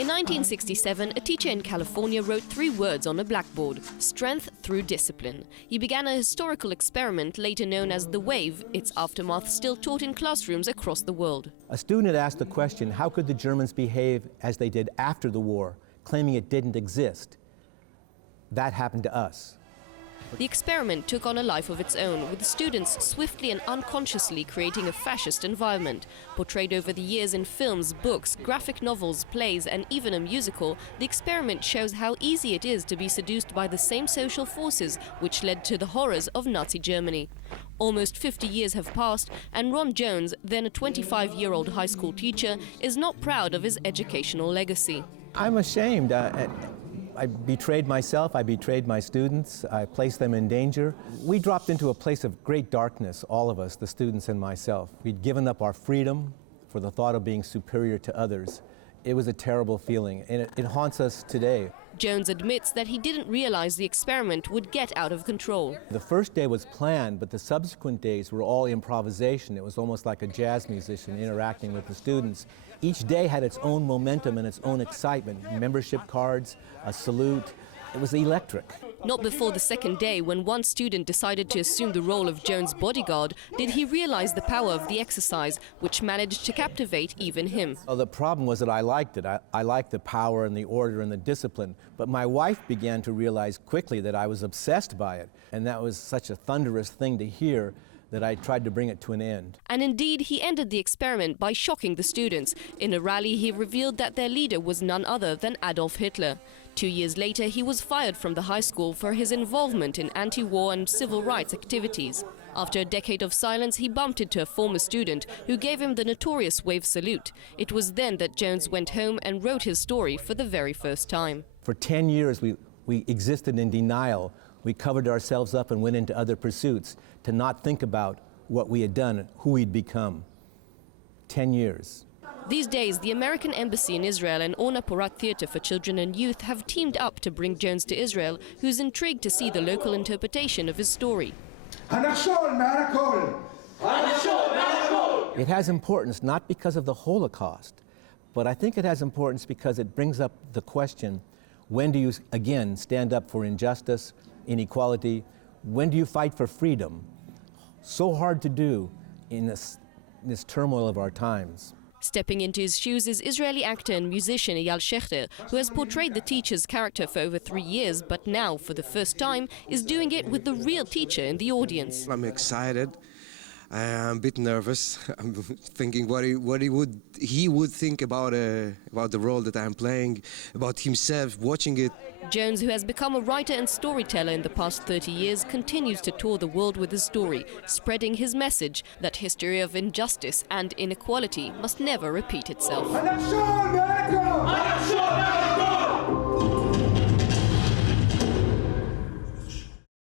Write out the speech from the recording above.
In 1967, a teacher in California wrote 3 words on a blackboard: strength through discipline. He began a historical experiment later known as the Wave, its aftermath still taught in classrooms across the world. A student had asked the question, how could the Germans behave as they did after the war, claiming it didn't exist? That happened to us. The experiment took on a life of its own, with students swiftly and unconsciously creating a fascist environment. Portrayed over the years in films, books, graphic novels, plays, and even a musical, the experiment shows how easy it is to be seduced by the same social forces which led to the horrors of Nazi Germany. Almost 50 years have passed, and Ron Jones, then a 25-year-old high school teacher, is not proud of his educational legacy. I'm ashamed. I betrayed myself, I betrayed my students, I placed them in danger. We dropped into a place of great darkness, all of us, the students and myself. We'd given up our freedom for the thought of being superior to others. It was a terrible feeling, and it haunts us today. Jones admits that he didn't realize the experiment would get out of control. The first day was planned, but the subsequent days were all improvisation. It was almost like a jazz musician interacting with the students. Each day had its own momentum and its own excitement. Membership cards, a salute. It was electric. Not before the second day, when one student decided to assume the role of Jones' bodyguard, did he realize the power of the exercise, which managed to captivate even him. Well, the problem was that I liked it. I liked the power and the order and the discipline. But my wife began to realize quickly that I was obsessed by it. And that was such a thunderous thing to hear that I tried to bring it to an end. And indeed, he ended the experiment by shocking the students. In a rally, he revealed that their leader was none other than Adolf Hitler. 2 years later, he was fired from the high school for his involvement in anti-war and civil rights activities. After a decade of silence, he bumped into a former student who gave him the notorious Wave salute. It was then that Jones went home and wrote his story for the very first time. For 10 years, we existed in denial. We covered ourselves up and went into other pursuits to not think about what we had done, who we'd become. 10 years. These days, the American Embassy in Israel and Orna Porat Theatre for Children and Youth have teamed up to bring Jones to Israel, who's intrigued to see the local interpretation of his story. It has importance not because of the Holocaust, but I think it has importance because it brings up the question, when do you again stand up for injustice, inequality? When do you fight for freedom? So hard to do in this turmoil of our times. Stepping into his shoes is Israeli actor and musician Shachar, who has portrayed the teacher's character for over 3 years, but now, for the first time, is doing it with the real teacher in the audience. I'm excited. I'm a bit nervous. I'm thinking what he would think about the role that I'm playing, about himself watching it. Jones, who has become a writer and storyteller in the past 30 years, continues to tour the world with his story, spreading his message that history of injustice and inequality must never repeat itself.